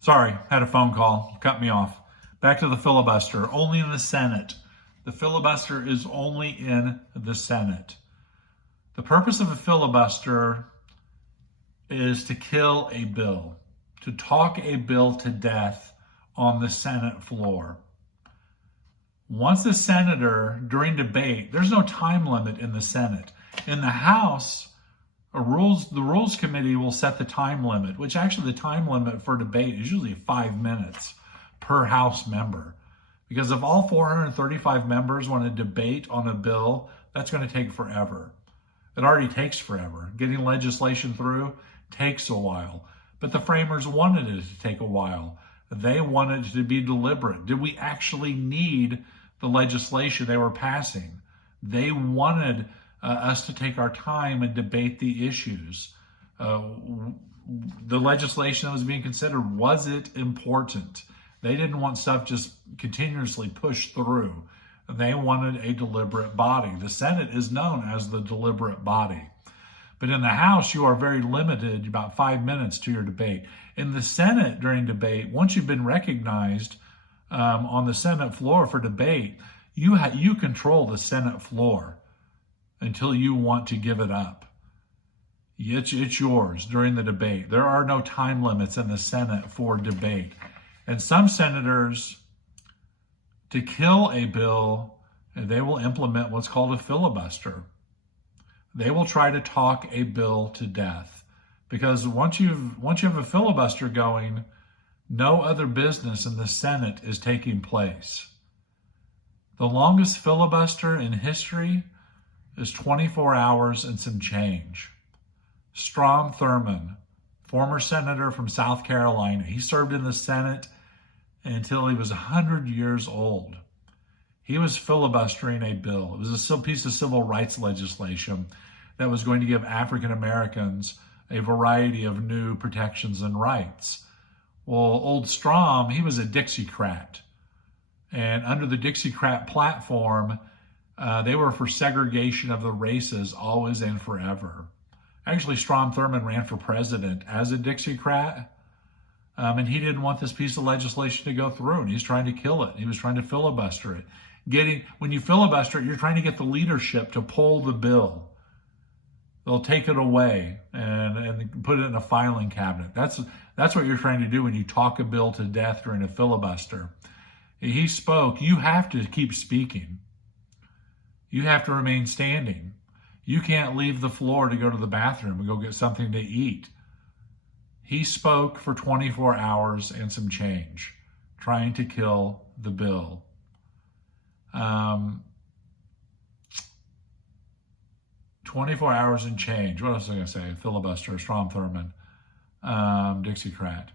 Sorry, had a phone call, cut me off. Back to the filibuster, only in the Senate. The filibuster is only in the Senate. The purpose of a filibuster is to kill a bill, to talk a bill to death on the Senate floor. Once a senator, during debate, there's no time limit in the Senate. In the House, the Rules Committee will set the time limit, which actually the time limit for debate is usually 5 minutes per House member. Because if all 435 members want to debate on a bill, that's going to take forever. It already takes forever. Getting legislation through takes a while. But the framers wanted it to take a while. They wanted it to be deliberate. Did we actually need the legislation they were passing? They wanted us to take our time and debate the issues. The legislation that was being considered, was it important? They didn't want stuff just continuously pushed through. They wanted a deliberate body. The Senate is known as the deliberate body. But in the House, you are very limited, about 5 minutes to your debate. In the Senate, during debate, once you've been recognized on the Senate floor for debate, you control the Senate floor until you want to give it up. It's yours during the debate. There are no time limits in the Senate for debate. And some senators, to kill a bill, they will implement what's called a filibuster. They will try to talk a bill to death. Because once you have a filibuster going, no other business in the Senate is taking place. The longest filibuster in history is 24 hours and some change. Strom Thurmond, former senator from South Carolina, he served in the Senate until he was 100 years old. He was filibustering a bill. It was a piece of civil rights legislation that was going to give African Americans a variety of new protections and rights. Well, old Strom, he was a Dixiecrat. And under the Dixiecrat platform, they were for segregation of the races always and forever. Actually, Strom Thurmond ran for president as a Dixiecrat, and he didn't want this piece of legislation to go through, and he's trying to kill it. He was trying to filibuster it. When you filibuster it, you're trying to get the leadership to pull the bill. They'll take it away and put it in a filing cabinet. That's what you're trying to do when you talk a bill to death during a filibuster. He spoke. You have to keep speaking. You have to remain standing. You can't leave the floor to go to the bathroom and go get something to eat. He spoke for 24 hours and some change, trying to kill the bill. 24 hours and change. What else was I going to say? Filibuster, Strom Thurmond, Dixiecrat.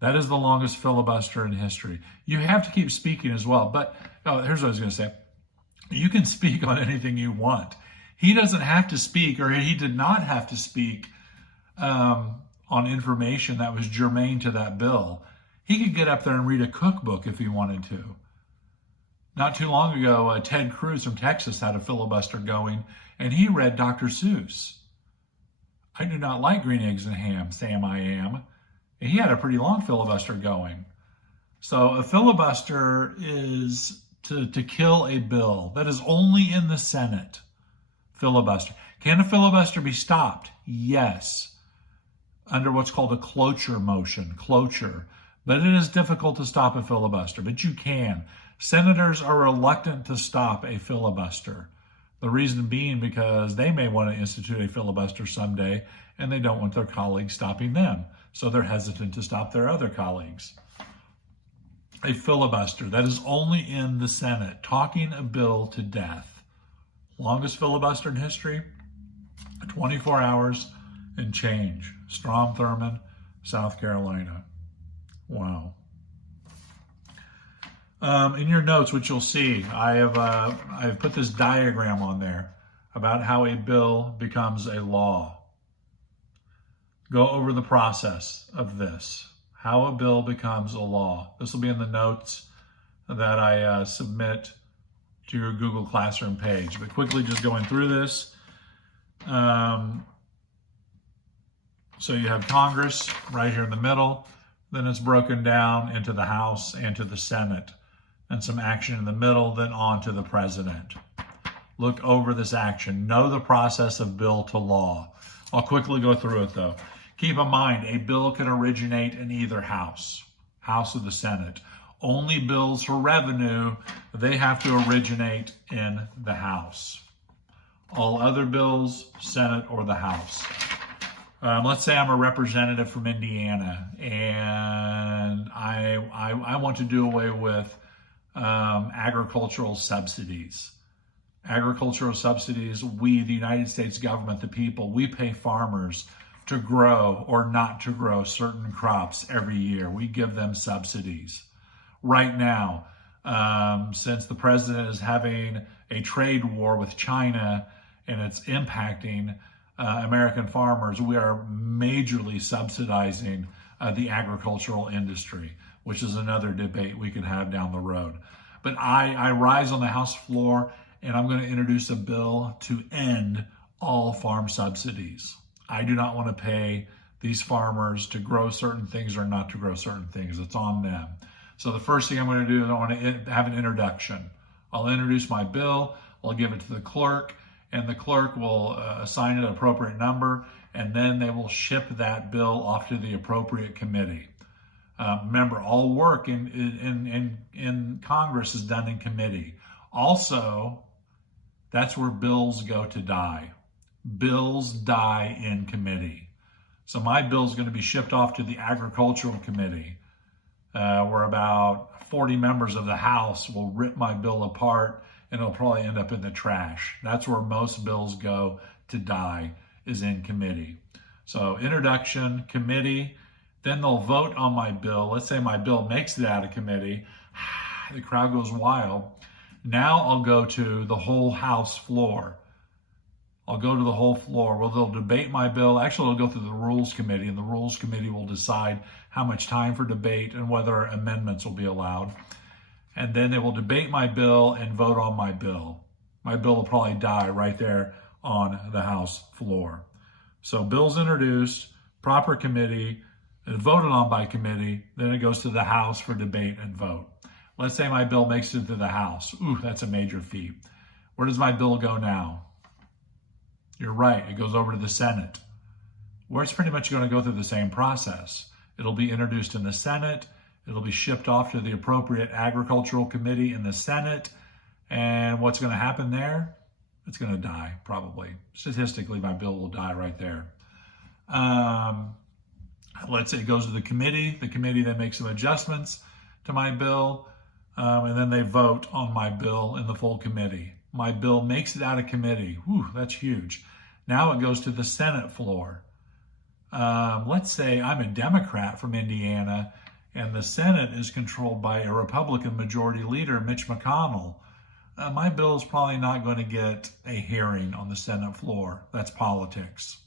That is the longest filibuster in history. You have to keep speaking as well. But here's what I was going to say. You can speak on anything you want. He doesn't have to speak, or he did not have to speak on information that was germane to that bill. He could get up there and read a cookbook if he wanted to. Not too long ago, Ted Cruz from Texas had a filibuster going, and he read Dr. Seuss. I do not like green eggs and ham, Sam I am. And he had a pretty long filibuster going. So a filibuster is to kill a bill. That is only in the Senate. Filibuster. Can a filibuster be stopped? Yes. Under what's called a cloture motion. Cloture. But it is difficult to stop a filibuster. But you can. Senators are reluctant to stop a filibuster. The reason being because they may want to institute a filibuster someday and they don't want their colleagues stopping them. So they're hesitant to stop their other colleagues. A filibuster, that is only in the Senate, talking a bill to death. Longest filibuster in history, 24 hours and change. Strom Thurmond, South Carolina. Wow. In your notes, which you'll see, I've put this diagram on there about how a bill becomes a law. Go over the process of this, how a bill becomes a law. This will be in the notes that I submit to your Google Classroom page. But quickly just going through this. So you have Congress right here in the middle. then it's broken down into the House and to the Senate, and some action in the middle, then on to the president. Look over this action. Know the process of bill to law. I'll quickly go through it though. Keep in mind, a bill can originate in either House or the Senate. Only bills for revenue, they have to originate in the House. All other bills, Senate or the House. Let's say I'm a representative from Indiana and I want to do away with agricultural subsidies. Agricultural subsidies, we, the United States government, the people, we pay farmers to grow or not to grow certain crops every year. We give them subsidies. Right now, since the president is having a trade war with China and it's impacting American farmers, we are majorly subsidizing the agricultural industry, which is another debate we could have down the road. But I rise on the House floor and I'm going to introduce a bill to end all farm subsidies. I do not want to pay these farmers to grow certain things or not to grow certain things. It's on them. So the first thing I'm going to do is I want to have an introduction. I'll introduce my bill, I'll give it to the clerk, and the clerk will assign it an appropriate number, and then they will ship that bill off to the appropriate committee. Remember, all work in Congress is done in committee. Also, that's where bills go to die. Bills die in committee. So my bill is going to be shipped off to the Agricultural Committee, where about 40 members of the House will rip my bill apart and it'll probably end up in the trash. That's where most bills go to die, is in committee. So introduction, committee, then they'll vote on my bill. Let's say my bill makes it out of committee. The crowd goes wild. Now I'll go to the whole House floor. I'll go to the whole floor. Well, they'll debate my bill. Actually, it'll go through the Rules Committee, and the Rules Committee will decide how much time for debate and whether amendments will be allowed. And then they will debate my bill and vote on my bill. My bill will probably die right there on the House floor. So bills introduced, proper committee, and voted on by committee, then it goes to the House for debate and vote. Let's say my bill makes it to the House. Ooh, that's a major feat. Where does my bill go now? You're right, it goes over to the Senate, where it's pretty much going to go through the same process. It'll be introduced in the Senate. It'll be shipped off to the appropriate Agricultural Committee in the Senate. And what's going to happen there? It's going to die, probably. Statistically, my bill will die right there. Let's say it goes to the committee. The committee then makes some adjustments to my bill, and then they vote on my bill in the full committee. My bill makes it out of committee. Whew, that's huge. Now it goes to the Senate floor. Let's say I'm a Democrat from Indiana, and the Senate is controlled by a Republican Majority Leader, Mitch McConnell. My bill is probably not going to get a hearing on the Senate floor. That's politics.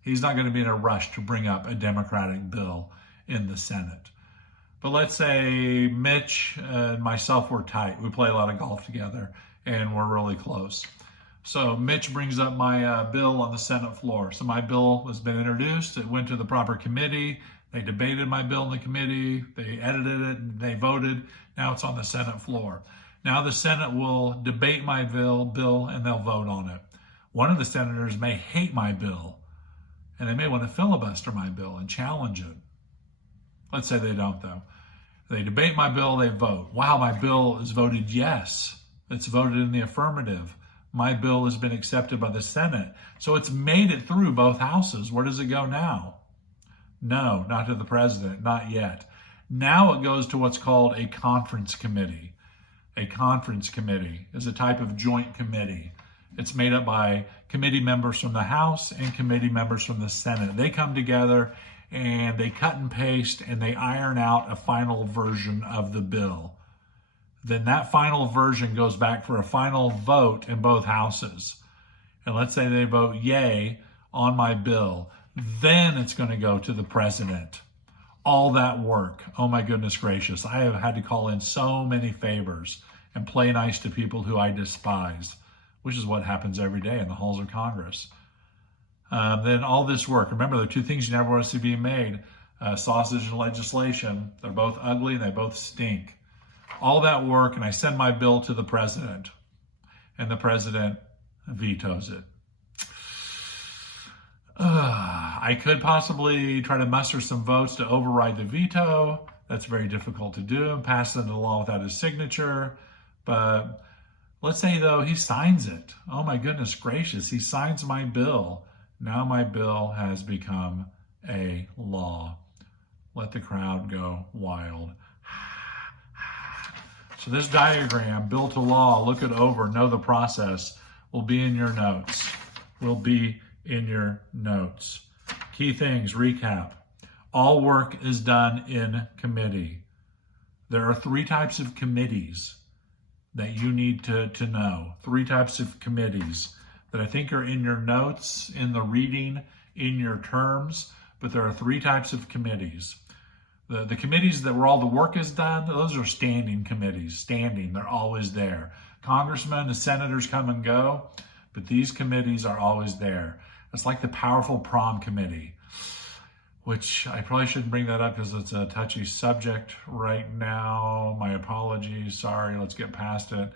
He's not going to be in a rush to bring up a Democratic bill in the Senate. But let's say Mitch and myself were tight. We play a lot of golf together, and we're really close. So Mitch brings up my bill on the Senate floor. So my bill has been introduced. It went to the proper committee. They debated my bill in the committee. They edited it. And they voted. Now it's on the Senate floor. Now the Senate will debate my bill, and they'll vote on it. One of the senators may hate my bill, and they may want to filibuster my bill and challenge it. Let's say they don't, though. They debate my bill, they vote. Wow, my bill is voted yes. It's voted in the affirmative. My bill has been accepted by the Senate. So it's made it through both houses. Where does it go now? No, not to the president, not yet. Now it goes to what's called a conference committee. A conference committee is a type of joint committee. It's made up by committee members from the House and committee members from the Senate. They come together and they cut and paste and they iron out a final version of the bill. Then that final version goes back for a final vote in both houses. And let's say they vote yay on my bill. Then it's going to go to the president. All that work. Oh my goodness gracious. I have had to call in so many favors and play nice to people who I despised, which is what happens every day in the halls of Congress. Then all this work. Remember, the two things you never want to see being made. sausage and legislation. They're both ugly and they both stink. All that work, and I send my bill to the president, and the president vetoes it. I could possibly try to muster some votes to override the veto. That's very difficult to do. Pass it into law without his signature. But let's say, though, he signs it. Oh, my goodness gracious. He signs my bill. Now my bill has become a law. Let the crowd go wild. So this diagram, bill to law, look it over, know the process, will be in your notes. Will be in your notes. Key things, recap. All work is done in committee. There are 3 types of committees that you need to know. 3 types of committees that I think are in your notes, in the reading, in your terms, but there are 3 types of committees. The committees that where all the work is done, those are standing committees. Standing, they're always there. Congressmen and senators come and go, but these committees are always there. It's like the powerful prom committee, which I probably shouldn't bring that up because it's a touchy subject right now. My apologies. Sorry, let's get past it.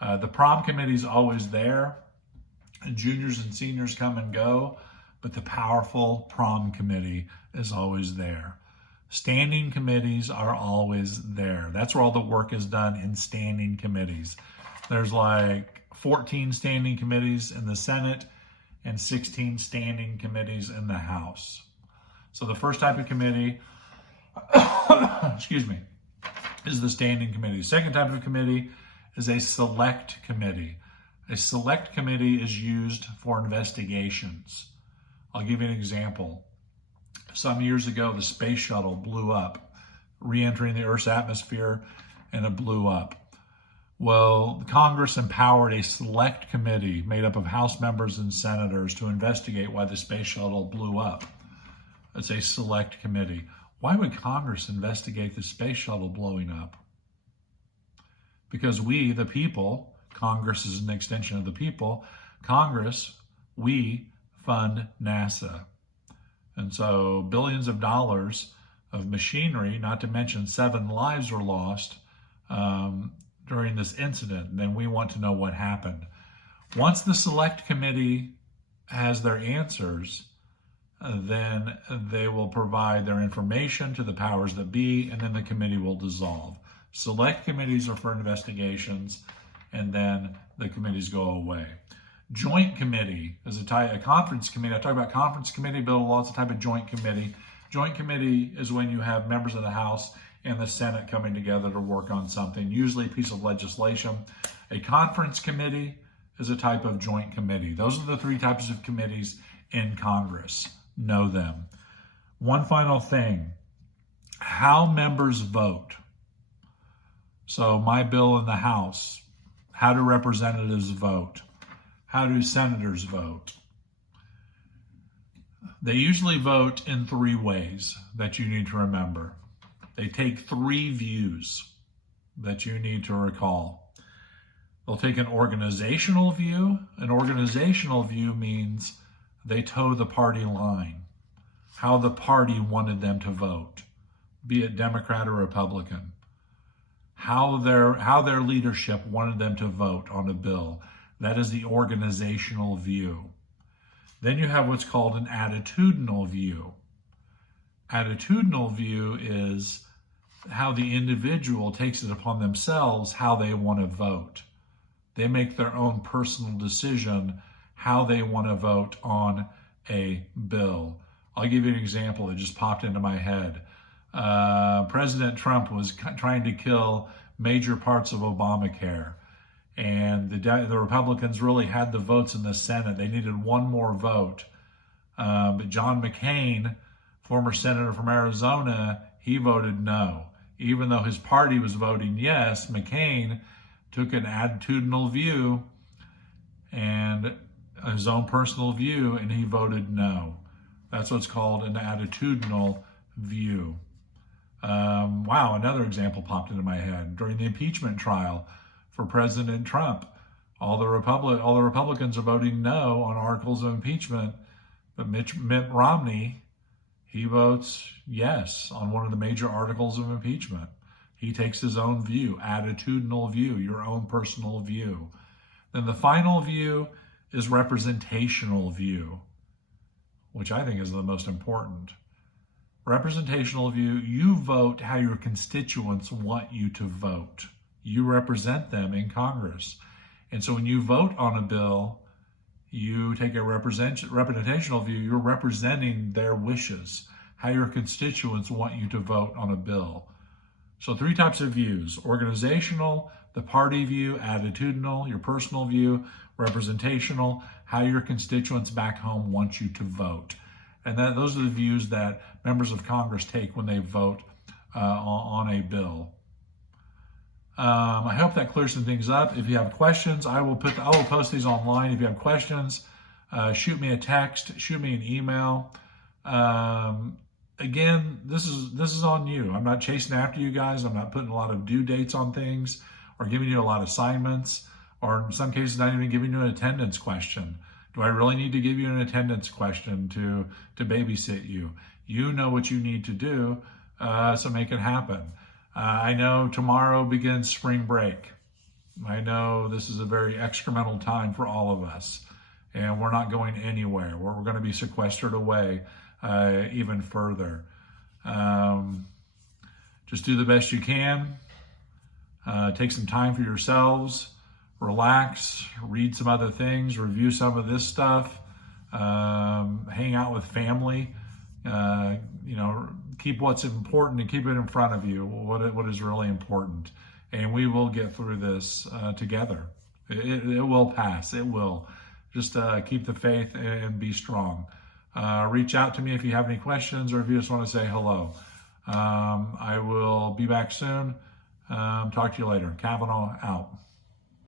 The prom committee is always there. Juniors and seniors come and go, but the powerful prom committee is always there. Standing committees are always there. That's where all the work is done, in standing committees. There's like 14 standing committees in the Senate and 16 standing committees in the House. So the first type of committee, excuse me, is the standing committee. The second type of committee is a select committee. A select committee is used for investigations. I'll give you an example. Some years ago, the space shuttle blew up, re-entering the Earth's atmosphere, and it blew up. Well, Congress empowered a select committee made up of House members and senators to investigate why the space shuttle blew up. It's a select committee. Why would Congress investigate the space shuttle blowing up? Because we, the people, Congress is an extension of the people, Congress, we fund NASA. And so billions of dollars of machinery, not to mention 7 lives were lost during this incident. And then we want to know what happened. Once the select committee has their answers, then they will provide their information to the powers that be, and then the committee will dissolve. Select committees are for investigations, and then the committees go away. Joint committee is a conference committee. I talk about conference committee, bill of law, it's a type of joint committee. Joint committee is when you have members of the House and the Senate coming together to work on something, usually a piece of legislation. A conference committee is a type of joint committee. Those are the 3 types of committees in Congress. Know them. One final thing, how members vote. So my bill in the House, how do representatives vote? How do senators vote? They usually vote in 3 ways that you need to remember. They take 3 views that you need to recall. They'll take an organizational view. An organizational view means they toe the party line, how the party wanted them to vote, be it Democrat or Republican, how their leadership wanted them to vote on a bill. That is the organizational view. Then you have what's called an attitudinal view. Attitudinal view is how the individual takes it upon themselves how they want to vote. They make their own personal decision how they want to vote on a bill. I'll give you an example that just popped into my head. President Trump was trying to kill major parts of Obamacare. And the Republicans really had the votes in the Senate. They needed 1 more vote. But John McCain, former senator from Arizona, he voted no. Even though his party was voting yes, McCain took an attitudinal view and his own personal view, and he voted no. That's what's called an attitudinal view. Wow, another example popped into my head. During the impeachment trial for President Trump, all the Republicans are voting no on articles of impeachment, but Mitt Romney He votes yes on one of the major articles of impeachment. He takes his own view, attitudinal view, your own personal view. Then the final view is representational view, which I think is the most important. Representational view, you vote how your constituents want you to vote. You represent them in Congress. And so when you vote on a bill, you take a representational view, you're representing their wishes, how your constituents want you to vote on a bill. So 3 types of views: organizational, the party view; attitudinal, your personal view; representational, how your constituents back home want you to vote. And those are the views that members of Congress take when they vote on a bill. I hope that clears some things up. If you have questions, I will post these online. If you have questions, shoot me a text, shoot me an email. Again, this is on you. I'm not chasing after you guys. I'm not putting a lot of due dates on things or giving you a lot of assignments, or in some cases not even giving you an attendance question. Do I really need to give you an attendance question to babysit you? You know what you need to do, so make it happen. I know tomorrow begins spring break. I know this is a very excremental time for all of us, and we're not going anywhere. We're going to be sequestered away even further. Just do the best you can. Take some time for yourselves. Relax, read some other things, review some of this stuff, hang out with family, keep what's important and keep it in front of you, what is really important. And we will get through this together. It will pass, it will. Just keep the faith and be strong. Reach out to me if you have any questions or if you just want to say hello. I will be back soon. Talk to you later. Kavanaugh out.